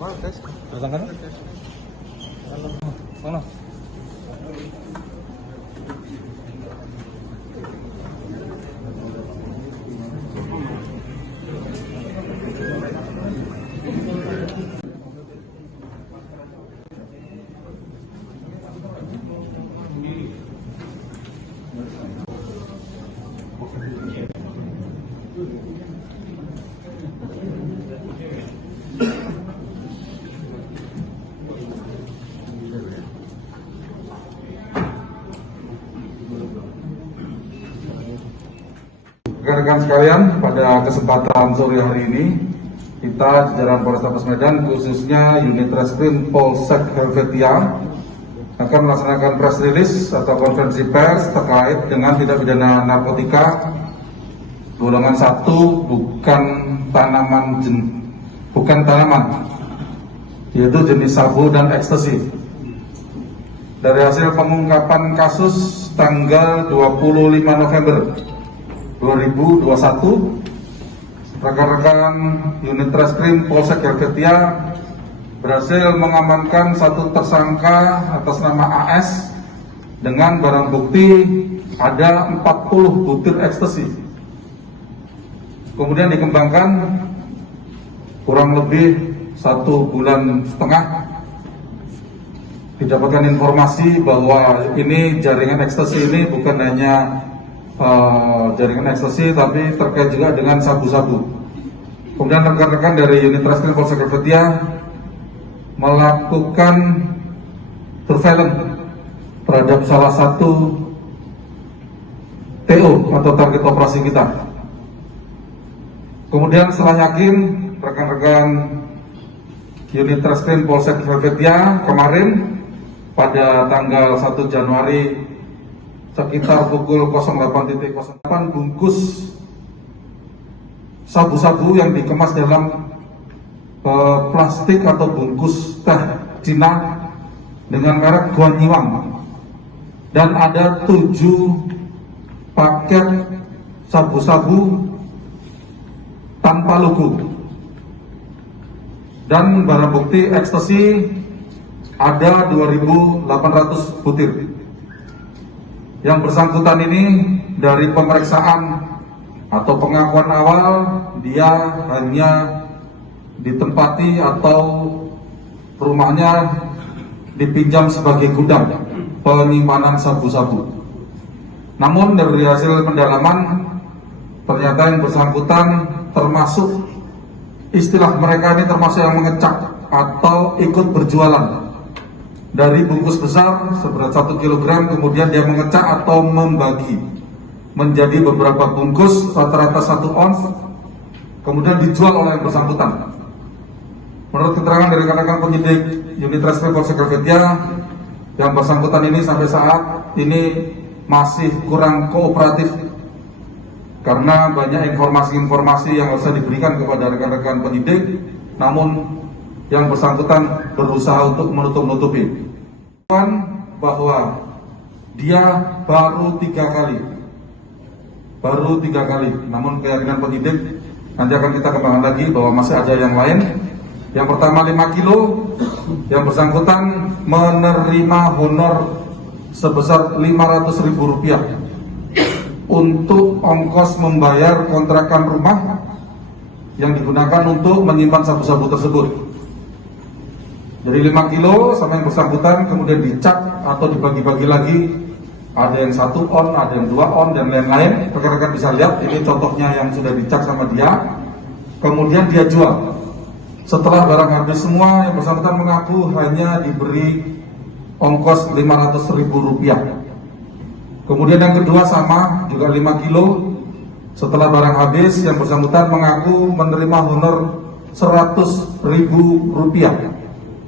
Datang mana? Rekan-rekan sekalian, pada kesempatan sore hari ini kita jajaran Polrestabes Medan, khususnya unit reskrim Polsek Helvetia, akan melaksanakan press release atau konferensi pers terkait dengan tindak pidana narkotika golongan 1, bukan tanaman, yaitu jenis sabu dan ekstasi. Dari hasil pengungkapan kasus tanggal 25 November 2021, rekan-rekan unit reskrim Polsek Helvetia berhasil mengamankan satu tersangka atas nama AS dengan barang bukti ada 40 butir ekstasi. Kemudian dikembangkan kurang lebih 1,5 bulan, didapatkan informasi bahwa ini jaringan ekstasi ini bukan hanya jaringan ekstasi, tapi terkait juga dengan sabu-sabu. Kemudian rekan-rekan dari unit reskrim Polsek Helvetia melakukan surveillance terhadap salah satu TO atau target operasi kita. Kemudian setelah yakin, rekan-rekan unit reskrim Polsek Helvetia kemarin pada tanggal 1 Januari sekitar pukul 08.08 bungkus sabu-sabu yang dikemas dalam plastik atau bungkus teh Cina dengan merek Guanyiwang, dan ada 7 paket sabu-sabu tanpa logo, dan barang bukti ekstasi ada 2.800 butir. Yang bersangkutan ini dari pemeriksaan atau pengakuan awal, dia hanya ditempati atau rumahnya dipinjam sebagai gudang penyimpanan sabu-sabu. Namun dari hasil pendalaman, ternyata yang bersangkutan termasuk, istilah mereka ini termasuk yang mengecak atau ikut berjualan. Dari bungkus besar seberat 1 kg, kemudian dia mengecak atau membagi menjadi beberapa bungkus rata-rata 1 ons, kemudian dijual oleh yang bersangkutan. Menurut keterangan dari rekan-rekan penyidik unit reskrim Polsek Helvetia, yang bersangkutan ini sampai saat ini masih kurang kooperatif karena banyak informasi-informasi yang harus diberikan kepada rekan-rekan penyidik, namun yang bersangkutan berusaha untuk menutup-nutupi bahwa dia baru tiga kali, namun keyakinan penyidik nanti akan kita kembangkan lagi bahwa masih ada yang lain. Yang pertama 5 kilo, yang bersangkutan menerima honor sebesar Rp500.000 untuk ongkos membayar kontrakan rumah yang digunakan untuk menyimpan sabu-sabu tersebut. Jadi 5 kilo sama yang bersangkutan kemudian dicak atau dibagi-bagi lagi, ada yang 1 on, ada yang 2 on, dan lain-lain. Rekan-rekan bisa lihat ini contohnya yang sudah dicak sama dia. Kemudian dia jual. Setelah barang habis semua, yang bersangkutan mengaku hanya diberi ongkos Rp500.000. Kemudian yang kedua sama, juga 5 kilo. Setelah barang habis, yang bersangkutan mengaku menerima honor Rp100.000.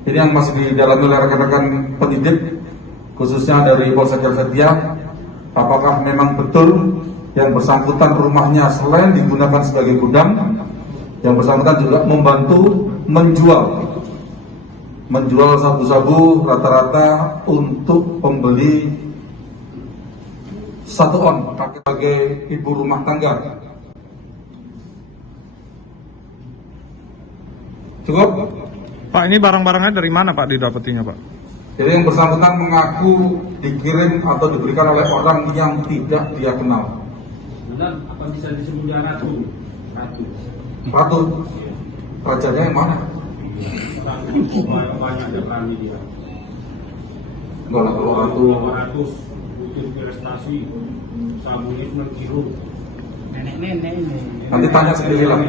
Ini yang masih didalami oleh rekan-rekan penyidik, khususnya dari Polsek Helvetia. Apakah memang betul yang bersangkutan rumahnya selain digunakan sebagai gudang, yang bersangkutan juga membantu menjual sabu-sabu rata-rata untuk pembeli 1 on sebagai ibu rumah tangga. Cukup? Pak, ini barang-barangnya dari mana Pak didapatinya Pak? Jadi yang bersangkutan mengaku dikirim atau diberikan oleh orang yang tidak dia kenal. Benar, apa bisa disebut ratu? Ratu, rajanya yang mana? Banyak berani dia. Enggak lah, kalau ratu 200 butuh prestasi, sabunnya 9 kilo. Nenek. nanti tanya sendiri lah.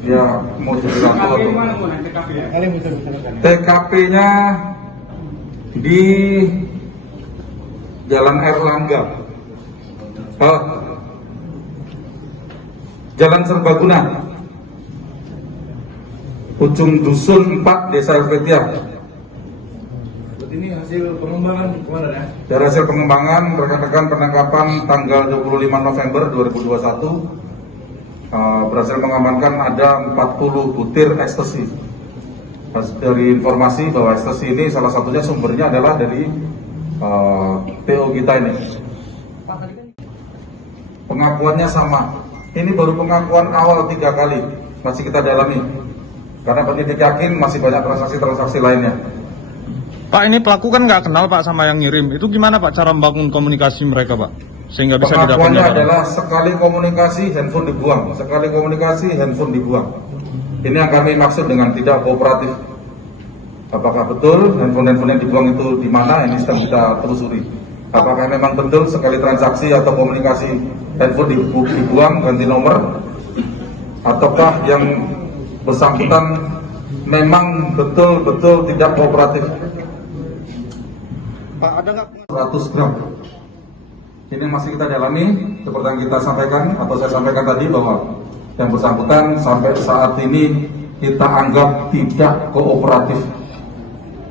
Dia mau jadi ratu TKP atau mana mau TKP ya? TKP-nya di Jalan Erlangga, Jalan Serbaguna, ujung dusun 4 Desa Helvetia. Ini hasil pengembangan kemana ya? Dari hasil pengembangan, rekan-rekan penangkapan tanggal 25 November 2021 berhasil mengamankan ada 40 butir ekstasi. Dari informasi bahwa ekstasi ini salah satunya sumbernya adalah dari PO kita ini. Pengakuannya sama. Ini baru pengakuan awal 3 kali, masih kita dalami. Karena penyidik yakin masih banyak transaksi-transaksi lainnya. Pak, ini pelaku kan nggak kenal Pak sama yang ngirim. Itu gimana Pak cara membangun komunikasi mereka Pak? Sehingga bisa Pengakuannya didapatkan. adalah sekali komunikasi handphone dibuang, sekali komunikasi handphone dibuang. Ini yang kami maksud dengan tidak kooperatif. Apakah betul handphone yang dibuang itu di mana? Ini sedang kita telusuri. Apakah memang betul sekali transaksi atau komunikasi handphone dibuang ganti nomor? Ataukah yang bersangkutan memang betul-betul tidak kooperatif? Pak, ada nggak 100 gram. Ini masih kita dalami seperti yang kita sampaikan atau saya sampaikan tadi bahwa yang bersangkutan sampai saat ini kita anggap tidak kooperatif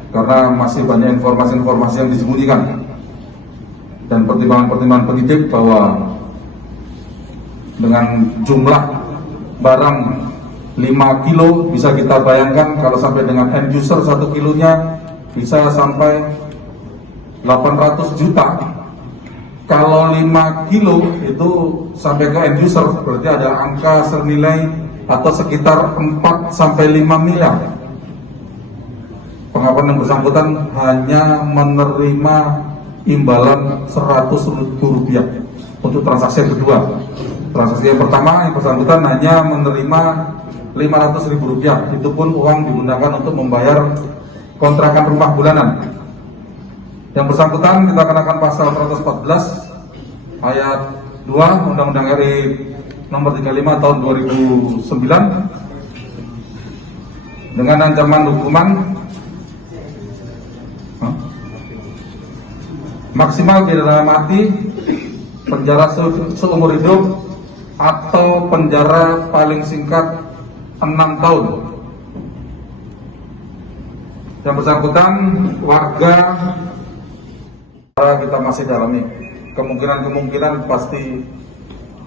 karena masih banyak informasi-informasi yang disembunyikan dan pertimbangan-pertimbangan penyidik bahwa dengan jumlah barang 5 kilo bisa kita bayangkan kalau sampai dengan end user 1 kilonya bisa sampai 800 juta. Kalau 5 kilo itu sampai ke end user berarti ada angka senilai atau sekitar 4 sampai 5 miliar. Pengakuan yang bersangkutan hanya menerima imbalan 100 ribu rupiah untuk transaksi yang kedua. Transaksi yang pertama yang bersangkutan hanya menerima 500 ribu rupiah. Itu pun uang digunakan untuk membayar kontrakan rumah bulanan. Yang bersangkutan kita kenakan pasal 114 ayat 2 Undang-Undang RI nomor 35 tahun 2009 dengan ancaman hukuman maksimal pidana mati, penjara seumur hidup atau penjara paling singkat 6 tahun. Yang bersangkutan warga kita masih dalami, kemungkinan pasti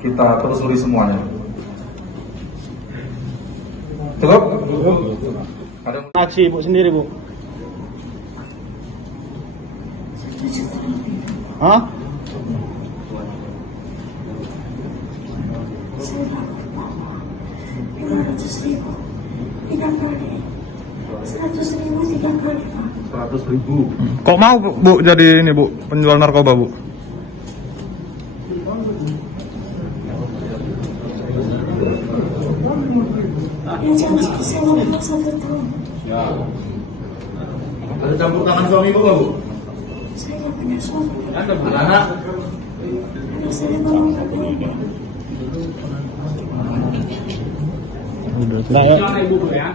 kita telusuri semuanya. Cukup? Ada Aksi Bu sendiri Bu? Hah? Rp100.000. Kok mau Bu jadi ini Bu, penjual narkoba Bu? Yang janji saya memang 1 tahun. Ya. Ada campur tangan suami ibu nggak, Bu? Saya nggak punya suami. Ada anak. Anak saya baru Udah. Jangan ibu ya.